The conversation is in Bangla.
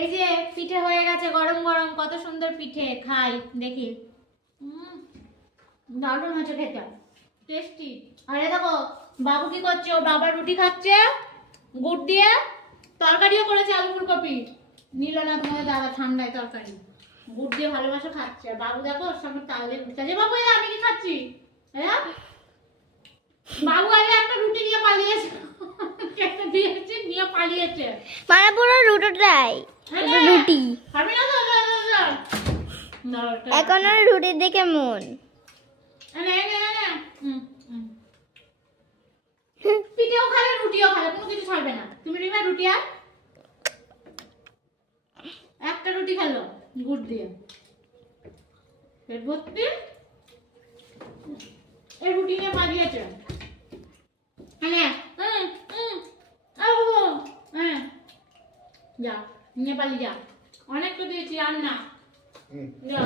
এই যে পিঠে হয়ে গেছে গরম গরম, কত সুন্দর পিঠে, খাই দেখি। দারুণ হয়েছে খেতে, টেস্টি। আরে দেখো বাবু কি করছে, ও বাবা রুটি খাচ্ছে গুড় দিয়ে, তরকারিও করেছে আলু ফুলকপি, নিল না তোমাদের দাদা ঠান্ডায় তরকারি, গুড় দিয়ে ভালোবাসা খাচ্ছে। আর বাবু দেখো ওর সঙ্গে তালে ঘুরছে। বাবু আমি কি খাচ্ছি, হ্যাঁ বাবু আগে একটা রুটি নিয়ে পালিয়েছে, একটা দিয়েছে নিয়ে পালিয়েছে, মানে পুরো রুটিটাই রুটি। খাবি না তো এখন আর রুটির দিকে মন। পিঠেও খাবে রুটিও খাবে, কোনো কিছু ছাড়বে না। তুমি রিমা রুটি আর একটা রুটি খেলো গুড় দিয়ে, পেট ভর্তি। এই রুটি নিয়ে পালিয়েছে। যা নিয়ে পালিয়ে যা, অনেক তো দিয়েছি আর না, যা।